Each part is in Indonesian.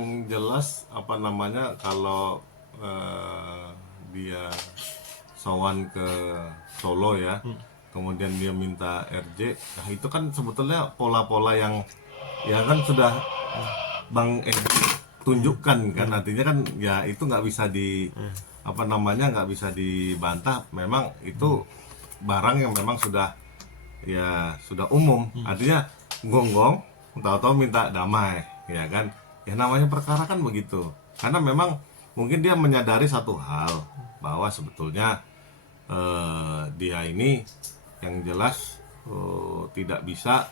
yang jelas apa namanya kalau dia sowan ke Solo ya, kemudian dia minta RJ, nah itu kan sebetulnya pola-pola yang ya kan sudah Bang Edi tunjukkan kan, artinya kan ya itu nggak bisa di apa namanya nggak bisa dibantah, memang itu barang yang memang sudah ya sudah umum, artinya gonggong tahu-tahu minta damai ya kan, ya namanya perkara kan begitu, karena memang mungkin dia menyadari satu hal bahwa sebetulnya dia ini yang jelas tidak bisa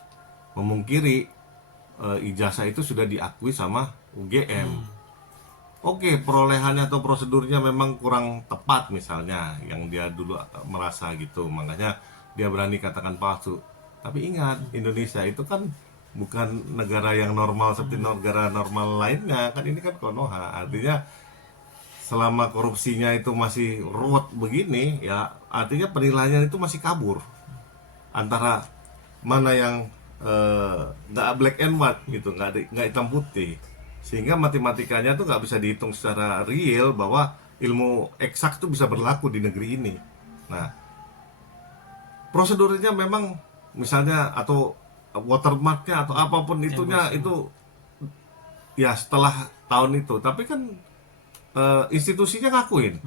memungkiri ijazah itu sudah diakui sama UGM. Oke, perolehannya atau prosedurnya memang kurang tepat misalnya, yang dia dulu merasa gitu, makanya dia berani katakan palsu. Tapi ingat, Indonesia itu kan bukan negara yang normal seperti negara normal lainnya, kan ini kan Konoha. Artinya selama korupsinya itu masih ruwet begini, ya artinya penilaian itu masih kabur antara mana yang nggak black and white gitu, nggak hitam putih, sehingga matematikanya tuh nggak bisa dihitung secara real bahwa ilmu eksak tuh bisa berlaku di negeri ini. Nah, prosedurnya memang misalnya atau watermarknya atau apapun itunya itu ya setelah tahun itu, tapi kan institusinya ngakuin.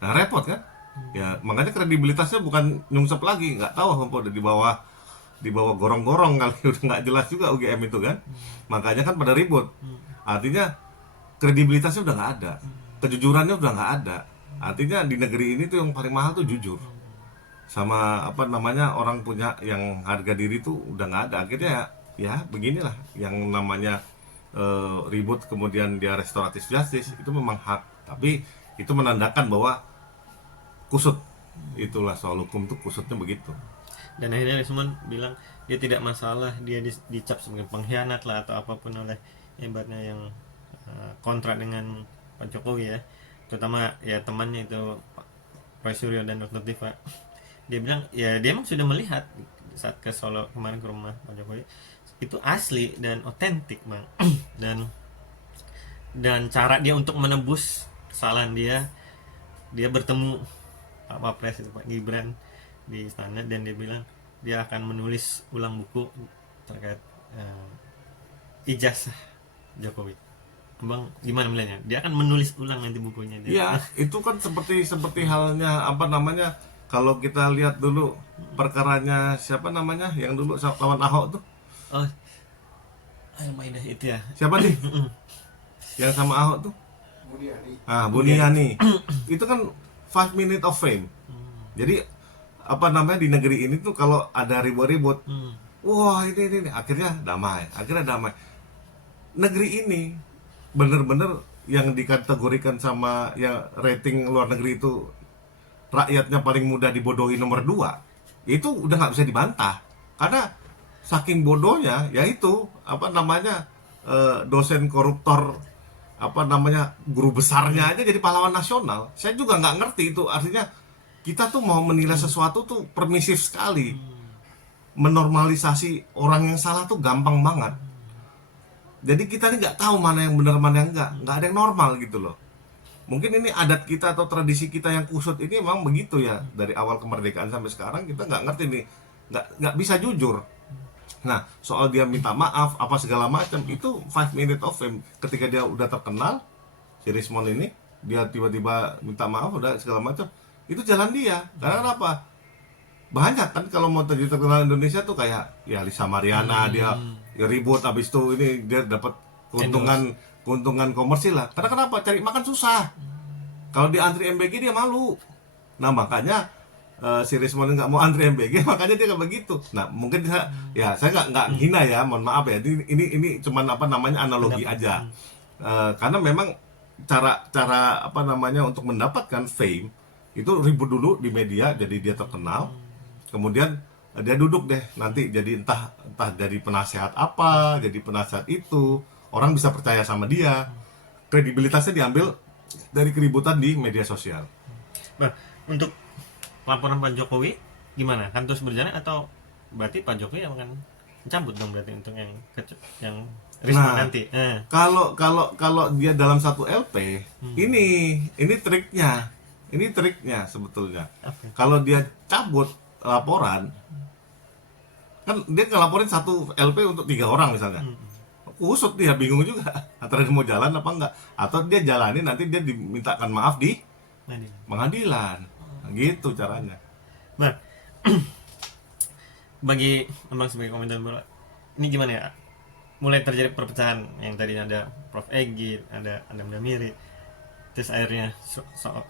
Nah, repot kan? Ya makanya kredibilitasnya bukan nyungsep lagi, nggak tahu apa udah di bawah gorong-gorong kali, udah nggak jelas juga UGM itu kan. Makanya kan pada ribut, artinya kredibilitasnya udah nggak ada, kejujurannya udah nggak ada. Artinya di negeri ini tuh yang paling mahal tuh jujur, sama apa namanya orang punya yang harga diri tuh udah nggak ada. Akhirnya ya beginilah yang namanya ribut, kemudian dia restoratif justice itu memang hak, tapi itu menandakan bahwa kusut. Itulah soal hukum tuh kusutnya begitu. Dan akhirnya Rismon bilang dia tidak masalah dia dicap sebagai pengkhianat lah atau apapun oleh hebatnya yang kontra dengan Pak Jokowi ya, terutama ya temannya itu Pak Roy Suryo dan Dr. Tifa. Dia bilang ya dia emang sudah melihat saat ke Solo kemarin ke rumah Pak Jokowi itu asli dan otentik bang. dan cara dia untuk menebus kesalahan dia bertemu Pak Wapres itu Pak Gibran di istana, dan dia bilang dia akan menulis ulang buku terkait ijazah Jokowi. Abang gimana melihatnya? Dia akan menulis ulang nanti bukunya dia. Ya, itu kan seperti halnya apa namanya, kalau kita lihat dulu perkaranya siapa namanya yang dulu lawan Ahok tuh, Oh, Al-Maidah itu ya. siapa nih yang sama Ahok tuh, Buniani. Itu kan 5 minute of fame. Jadi apa namanya di negeri ini tuh kalau ada ribut-ribut, wah ini akhirnya damai, negeri ini bener-bener yang dikategorikan sama yang rating luar negeri itu rakyatnya paling mudah dibodohi nomor 2, itu udah nggak bisa dibantah, karena saking bodohnya yaitu apa namanya dosen koruptor, apa namanya guru besarnya aja jadi pahlawan nasional. Saya juga nggak ngerti itu, artinya kita tuh mau menilai sesuatu tuh permisif sekali, menormalisasi orang yang salah tuh gampang banget. Jadi kita nih nggak tahu mana yang benar mana yang nggak ada yang normal gitu loh. Mungkin ini adat kita atau tradisi kita yang kusut ini memang begitu ya, dari awal kemerdekaan sampai sekarang kita nggak ngerti nih, nggak bisa jujur. Nah, soal dia minta maaf apa segala macam itu 5 minute of fame. Ketika dia udah terkenal, si Rismon ini dia tiba-tiba minta maaf udah segala macam, itu jalan dia. Karena apa? Banyak kan kalau mau jadi terkenal Indonesia tuh kayak ya Lisa Mariana, dia ya ribut, habis itu ini dia dapat keuntungan komersil lah. Karena kenapa? Cari makan susah. Kalau di antri MBG dia malu. Nah makanya si Rismon nggak mau antri MBG, makanya dia kayak begitu. Nah mungkin saya nggak hina ya, mohon maaf ya. Ini cuman apa namanya analogi aja. Karena memang cara apa namanya untuk mendapatkan fame itu ribut dulu di media, jadi dia terkenal. Kemudian dia duduk deh nanti jadi entah jadi penasehat apa, jadi penasehat itu, orang bisa percaya sama dia. Kredibilitasnya diambil dari keributan di media sosial. Nah, untuk laporan Pak Jokowi gimana? Kan terus berjalan atau berarti Pak Jokowi akan mencabut dong berarti untuk yang Risma Nah, nanti. kalau dia dalam satu LP, ini triknya. Ini triknya sebetulnya. Oke. Kalau dia cabut laporan, kan dia ngelaporin satu LP untuk 3 orang misalnya. Kusut dia, bingung juga antara dia mau jalan apa enggak, atau dia jalani nanti dia dimintakan maaf di Nanti. pengadilan. Nah, gitu caranya. Nah, bagi abang sebagai komentar bola, ini gimana ya? Mulai terjadi perpecahan yang tadinya ada Prof. Egi, ada Adam Damiri, terus akhirnya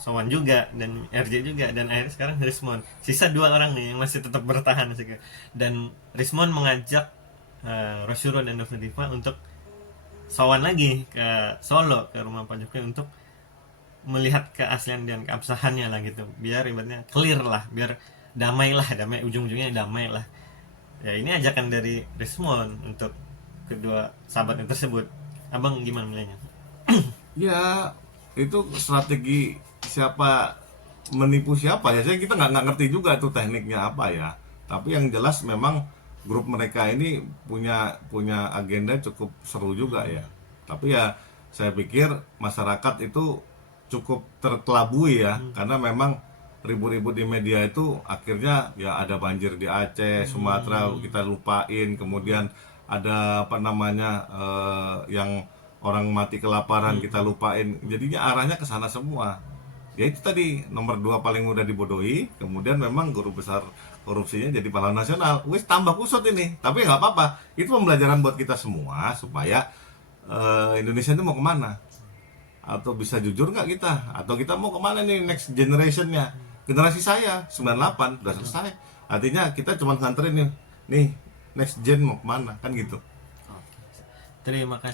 Sowan juga dan RJ juga, dan akhirnya sekarang Rismon. Sisa 2 orang nih yang masih tetap bertahan sih. Dan Rismon mengajak Rosyuro dan Nova untuk Sowan lagi ke Solo, ke rumah Pak Jokowi, untuk melihat keaslian dan keabsahannya lah gitu, biar ibaratnya clear lah, biar damai lah, damai, ujung-ujungnya damai lah ya. Ini ajakan dari Rismon untuk kedua sahabatnya tersebut. Abang gimana menilainya? Ya, itu strategi siapa menipu siapa ya. Saya kita nggak ngerti juga tuh tekniknya apa ya. Tapi yang jelas memang grup mereka ini punya punya agenda cukup seru juga ya. Tapi ya saya pikir masyarakat itu cukup terkelabui ya, karena memang ribut-ribut di media itu akhirnya ya ada banjir di Aceh, Sumatera kita lupain, kemudian ada apa namanya yang orang mati kelaparan kita lupain, jadinya arahnya ke sana semua. Ya itu tadi, nomor 2 paling mudah dibodohi, kemudian memang guru besar korupsinya jadi pahlawan nasional. Wis tambah kusut ini, tapi nggak apa-apa, itu pembelajaran buat kita semua supaya Indonesia itu mau kemana, atau bisa jujur nggak kita, atau kita mau kemana nih next generationnya. Generasi saya 98 udah selesai, artinya kita cuma nganterin nih next gen mau kemana kan gitu. Terima kasih.